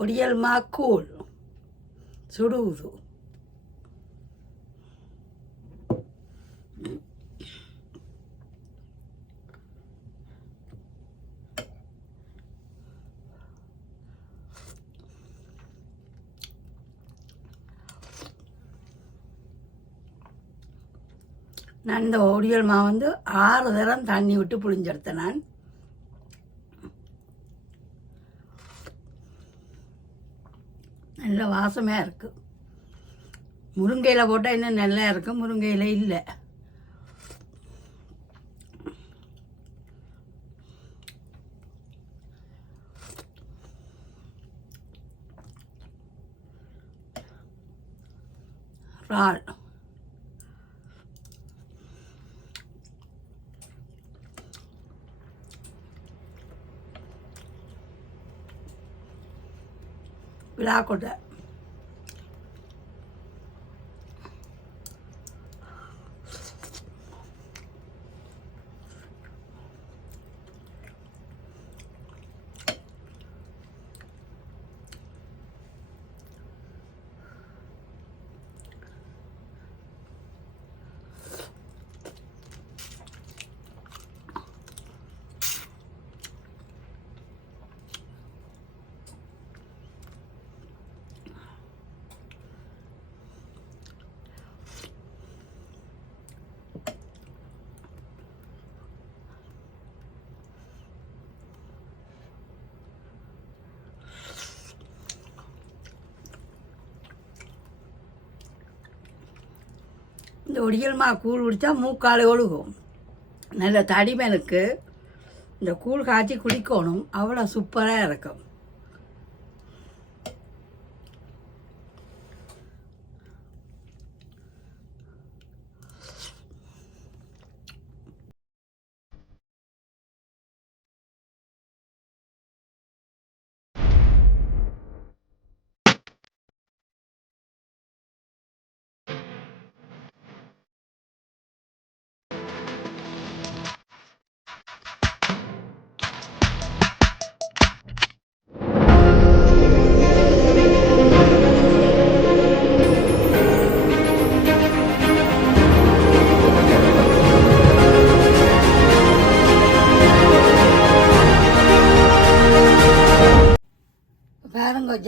ஒடியல் மா கூழ். நான் இந்த ஒடியல் மா வந்து ஆறு தரம் தண்ணி விட்டு புழிஞ்செடுத்தேன் நான். நல்ல வாசமாக இருக்குது முருங்கையில் போட்டால் இன்னும் நல்லா இருக்கும் முருங்கையில் இல்லை. இறால். విడాకుడ இந்த ஒடியல்மா கூழ் குடித்தா மூக்கால் ஒழுகும். நல்ல தடிமனுக்கு இந்த கூழ் காய்ச்சி குடிக்கணும். அவ்வளோ சூப்பராக இருக்கும்.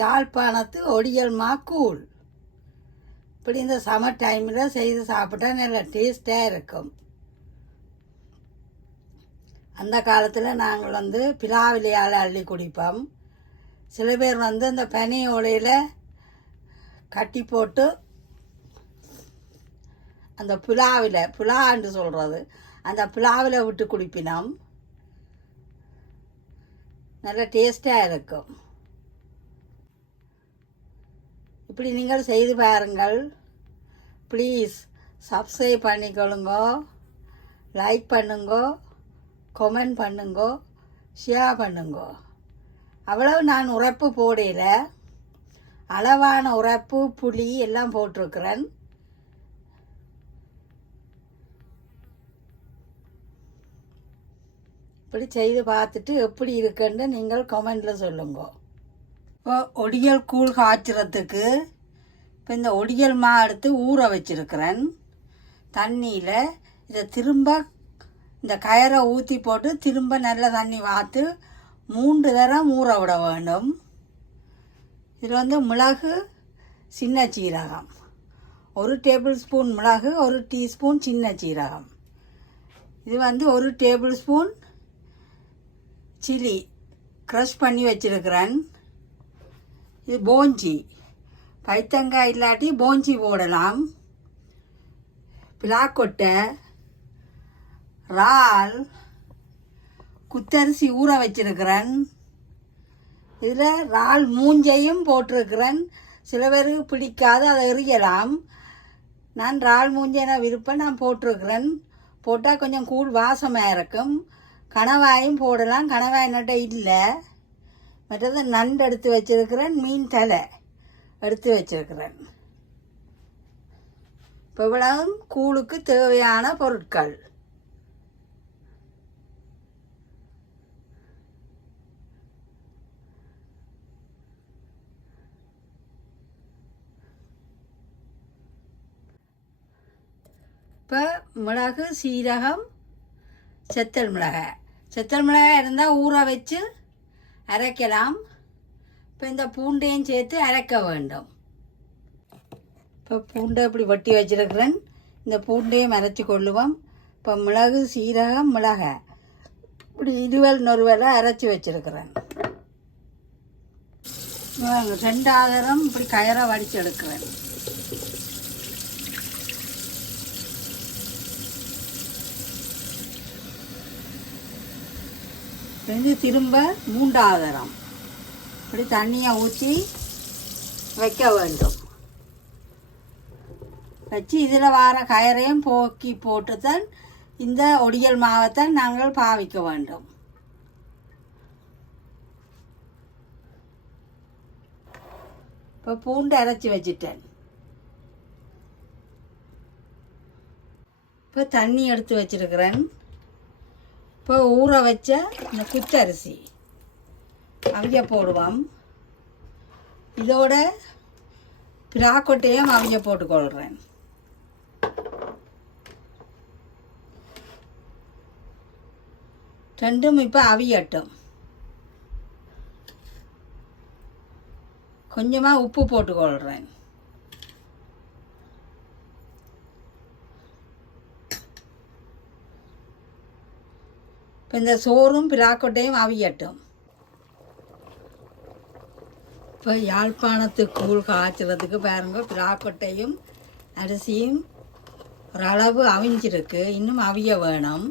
யாழ்ப்பாணத்து ஒடியல்மா கூழ் இப்படி இந்த சம்மர் டைமில் செய்து சாப்பிட்டா நல்ல டேஸ்ட்டாக இருக்கும். அந்த காலத்தில் நாங்கள் வந்து பிலாவிலையால் அள்ளி குடிப்போம். சில பேர் வந்து அந்த பனி ஓலையில் கட்டி போட்டு அந்த புலாவில் புலான்னு சொல்கிறது அந்த புலாவில் விட்டு குடிப்பினோம். நல்ல டேஸ்ட்டாக இருக்கும். இப்படி நீங்கள் செய்து பாருங்கள். ப்ளீஸ் சப்ஸ்கிரைப் பண்ணிக்கொள்ளுங்கோ. லைக் பண்ணுங்கோ. கொமெண்ட் பண்ணுங்கோ. ஷேர் பண்ணுங்கோ. அவ்வளவு நான் உறப்பு போடையில் அளவான உறப்பு புளி எல்லாம் போட்டிருக்கிறேன். இப்படி செய்து பார்த்துட்டு எப்படி இருக்குன்னு நீங்கள் கமெண்டில் சொல்லுங்கள் இப்போ ஒடியல் கூழ் காய்ச்சறதுக்கு இப்போ இந்த ஒடியல் மா எடுத்து ஊற வச்சிருக்கிறேன். தண்ணியில் இதை திரும்ப இந்த கயரை ஊற்றி போட்டு திரும்ப நல்ல தண்ணி வாத்து மூன்று தரம் ஊற விட வேண்டும். இதில் வந்து மிளகு சின்ன சீரகம். ஒரு டேபிள் ஸ்பூன் மிளகு ஒரு டீஸ்பூன் சின்ன சீரகம். இது வந்து ஒரு டேபிள் ஸ்பூன் சில்லி. க்ரஷ் பண்ணி வச்சிருக்கிறேன். இது போஞ்சி. பைத்தங்காய் இல்லாட்டி போஞ்சி போடலாம். பிளாக்கொட்டை இறால் குத்தரிசி ஊற வச்சிருக்கிறேன். இதில் இறால் மூஞ்சையும் போட்டிருக்கிறேன். சில பேருக்கு பிடிக்காது அதை எறியலாம் நான் இறால் மூஞ்சை விருப்பம்? நான் போட்டிருக்கிறேன். போட்டால் கொஞ்சம் கூழ் வாசமாக இருக்கும். கணவாயும் போடலாம். கணவாய் நட்ட இல்லை. மற்றது நண்டு எடுத்து வச்சுருக்கிறேன் மீன் தலை எடுத்து வச்சுருக்கிறேன். இப்போ இவ்வளவும் கூழுக்கு தேவையான பொருட்கள். இப்போ மிளகு சீரகம் செத்தல் மிளகாய். செத்தல் மிளகாய் இருந்தால் ஊற வச்சு அரைக்கலாம். இப்போ இந்த பூண்டையும் சேர்த்து அரைக்க வேண்டும். இப்போ பூண்டை இப்படி வட்டி வச்சிருக்கிறேன். இந்த பூண்டையும் அரைச்சி கொள்ளுவோம். இப்போ மிளகு சீரகம் மிளகை. இப்படி இருவல் நொறுவலை அரைச்சி வச்சிருக்கிறேன். இங்க ரெண்டு ஆதாரம் இப்படி கயரை வடித்து எடுக்கிறேன். இது திரும்ப மூன்றாவதரம். இப்படி தண்ணியை ஊற்றி வைக்க வேண்டும். வச்சு இதில் வர கயரையும் போக்கி போட்டு தான் இந்த ஒடியல் மாவத்தை நாங்கள் பாவிக்க வேண்டும். இப்போ பூண்டு அரைச்சி வச்சிட்டேன். இப்போ தண்ணி எடுத்து வச்சிருக்கிறேன். இப்போ ஊற வச்ச இந்த குத்தரிசி அவிய போடுவோம். இதோட பிராக்கொட்டையும் அவிய போட்டுக்கொள்கிறேன் ரெண்டும் இப்போ அவியட்டும். கொஞ்சமாக உப்பு போட்டுக்கொள்கிறேன் இப்போ இந்த சோறும் பிராக்கொட்டையும் அவியட்டும் இப்போ யாழ்ப்பாணத்து கூழ் காய்ச்சறதுக்கு பாருங்க பிராக்கொட்டையும் அரிசியும் ஓரளவு அவிஞ்சிருக்கு. இன்னும் அவிய வேணும்.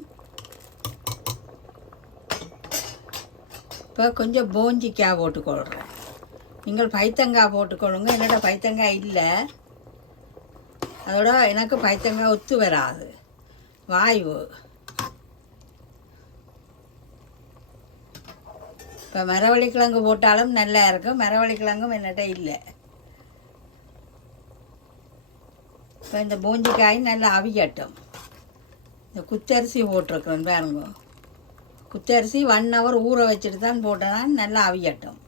இப்போ கொஞ்சம் போஞ்சிக்காய் போட்டுக்கொள்கிறோம் நீங்கள் பைத்தங்காய் போட்டுக்கொள்ளுங்க என்னோட பைத்தங்காய் இல்லை. அதோட எனக்கு பைத்தங்காய் ஒத்து வராது. வாய்வு. இப்போ மரவள்ளி கிழங்கு போட்டாலும் நல்லா இருக்கும். மரவள்ளி கிழங்கும் என்னட்ட இல்லை. இப்போ இந்த பூஞ்சிக்காய் நல்லா அவியட்டும். இந்த குத்தரிசி போட்டிருக்கிறேன் பாருங்க. குத்தரிசி ஒன் ஹவர் ஊற வச்சுட்டு தான் போட்டேன்னா நல்லா அவியட்டும்.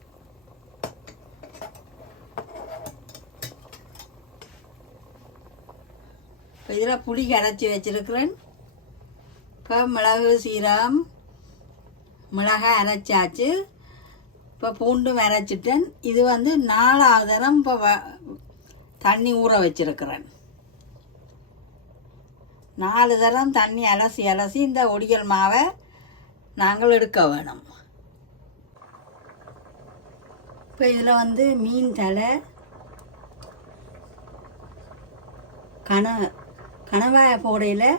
இப்போ இதில் புளி கரைச்சி வச்சிருக்கிறேன். இப்போ மிளகு சீரகம் மிளகாய் அரைச்சாச்சு. இப்போ பூண்டு அரைச்சிட்டேன் இது வந்து நாலாவது தரம் இப்போ வ தண்ணி ஊற வச்சிருக்கிறேன். நாலு தரம் தண்ணி அலசி அலசி இந்த ஒடியல் மாவை நாங்கள் எடுக்க வேணும். இப்போ இதில் வந்து மீன் தலை கண கணவாய போடையில்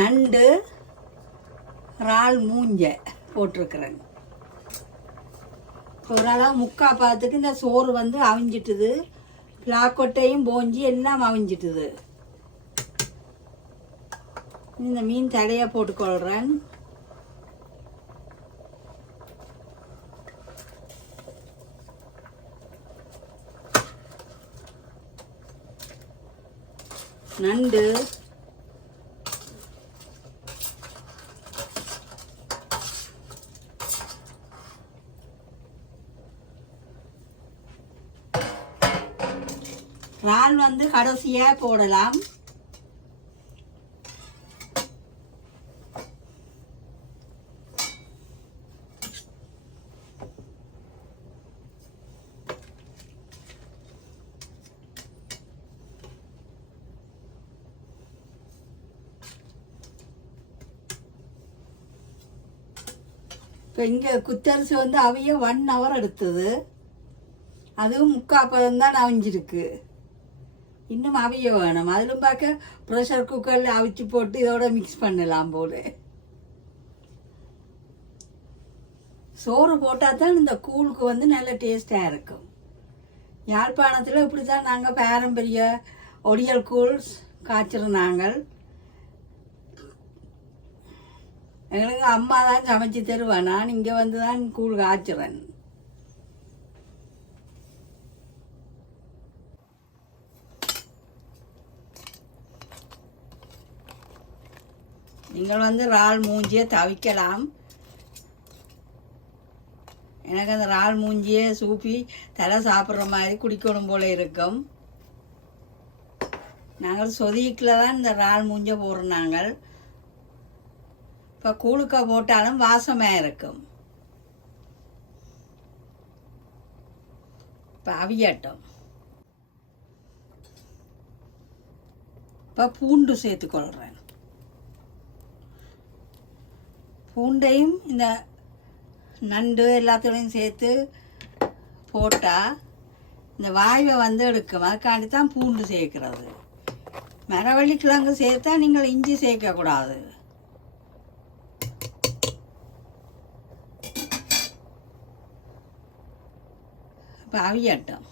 நண்டு இறால் மூஞ்ச போட்டிருக்கிறேன். ஓரளவு முக்கா பார்த்துக்கு இந்த சோறு வந்து அவிஞ்சிட்டுது. பிளாக்கொட்டையும் போஞ்சி எல்லாம் அவிஞ்சிட்டுது. இந்த மீன் தலையை போட்டுக்கொள்கிறேன் நண்டு. இறால் வந்து கடைசியாக போடலாம். இப்போ இங்கே குத்தரிசி வந்து அவையே ஒன் ஹவர் எடுத்தது. அதுவும் முக்கால் பதம் தான் அவிஞ்சிருக்கு. இன்னும் அவிய வேணும். அதிலும் பார்க்க ப்ரெஷர் குக்கரில் அவிச்சு போட்டு இதோட மிக்ஸ் பண்ணலாம் போல. சோறு போட்டால் தான் இந்த கூழுக்கு வந்து நல்ல டேஸ்டாக இருக்கும். யாழ்ப்பாணத்தில் இப்படி தான் நாங்கள் பாரம்பரிய ஒடியல் கூழ் காய்ச்சிருந்தாங்க எங்களுக்கு அம்மா தான் சமைச்சு தருவேன் நான் இங்கே வந்து தான் கூழ் காய்ச்சுறேன். நீங்கள் வந்து இறால் மூஞ்சியை தவிக்கலாம். எனக்கு அந்த இறால் மூஞ்சியை சூப்பி தலை சாப்பிட்ற மாதிரி குடிக்கணும் போல இருக்கும். நாங்கள் சொதிக்கில் தான் இந்த இறால் மூஞ்ச போடுறோம் நாங்கள். இப்போ கூழுக்க போட்டாலும் வாசமாக இருக்கும். இப்போ அவியட்டும். இப்போ பூண்டு சேர்த்துக்கொள்கிறேன் பூண்டையும் இந்த நண்டு எல்லாத்துலையும் சேர்த்து போட்டால் இந்த வாய்வை வந்து எடுக்கும். அதுக்காண்டி தான் பூண்டு சேர்க்கிறது. மரவள்ளி கிழங்கு சேர்த்தா நீங்கள் இஞ்சி சேர்க்கக்கூடாது. இப்போ அவியட்டும்.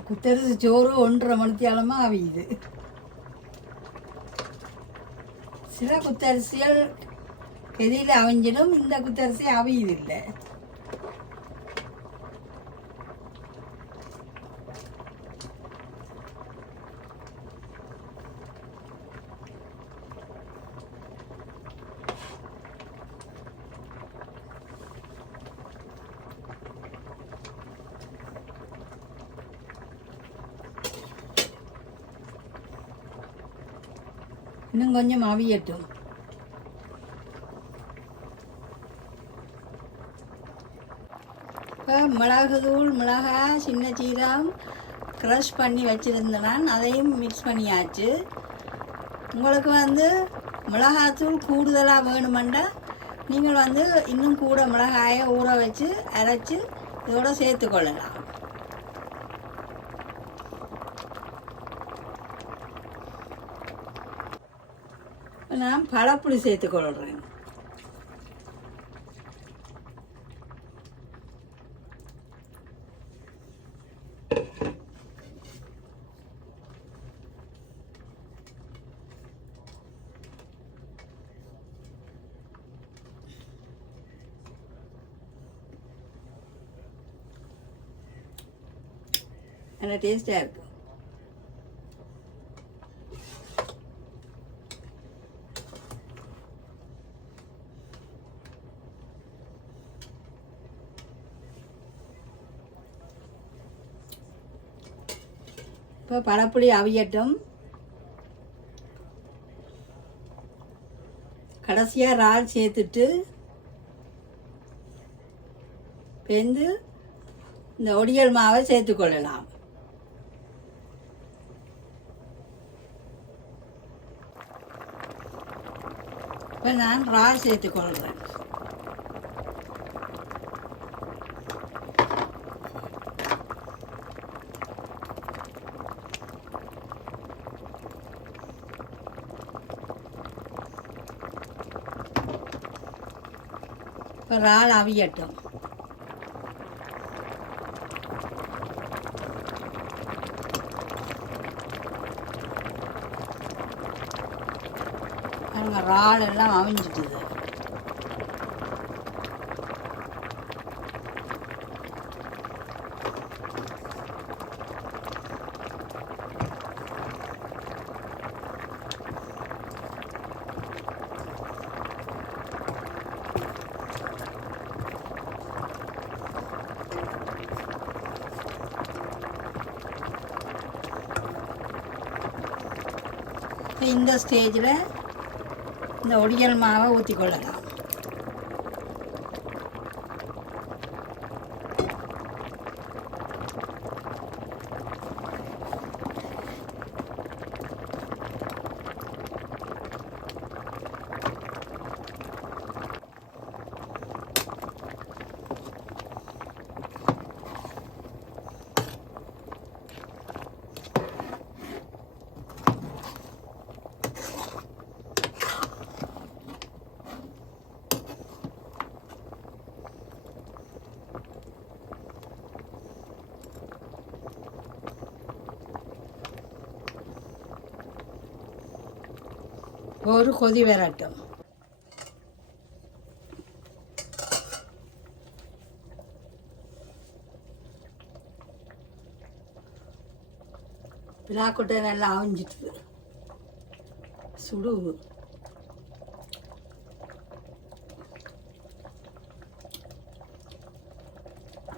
குத்தரிசி சோறு ஒன்றரை மணித்தியாலமா அவியுது. சில குத்தரிசிகள் எதிரில் அவிஞ்சிடும் இந்த குத்தரிசி அவியுது இன்னும் கொஞ்சம் அவியட்டும் இப்போ மிளகு தூள் மிளகா சின்ன சீரகம் க்ரஷ் பண்ணி வச்சுருந்தேன். நான் அதையும் மிக்ஸ் பண்ணியாச்சு. உங்களுக்கு வந்து மிளகாத்தூள் கூடுதலாக வேணுமெண்டா நீங்கள் வந்து இன்னும் கூட மிளகாயை ஊற வச்சு அரைச்சி இதோட சேர்த்துக்கொள்ளலாம் நான் பழப்புளி சேர்த்துக்கொள்கிறேன் நல்லா டேஸ்டாக இருக்கும் இப்போ பழப்புளி அவியட்டும். கடைசியாக இறால் சேர்த்துட்டு பெந்து இந்த ஒடியல் மாவை சேர்த்துக்கொள்ளலாம் இப்போ நான் இறால் சேர்த்துக்கொள்கிறேன் இப்போ இறால் அவியட்டும். பாருங்க இறால் எல்லாம் அவிஞ்சிட்டுது இப்ப இந்த ஸ்டேஜில் இந்த ஒடியல் மாவை ஊற்றி ஒரு கொதி வரட்டும். பிளாக்குட்டை நல்லா அவிஞ்சிட்டு சுடு.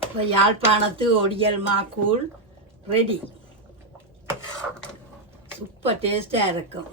இப்போ யாழ்ப்பாணத்து ஒடியல் மா கூழ் ரெடி. சூப்பர் டேஸ்ட்டாக இருக்கும்.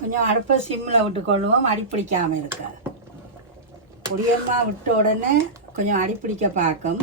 கொஞ்சம் அடுப்பை சிம்மில் விட்டுக்கொள்ளுவோம் அடிப்பிடிக்காமல் இருக்க பொடியமாக விட்ட உடனே கொஞ்சம் அடிப்பிடிக்க பார்க்கும்.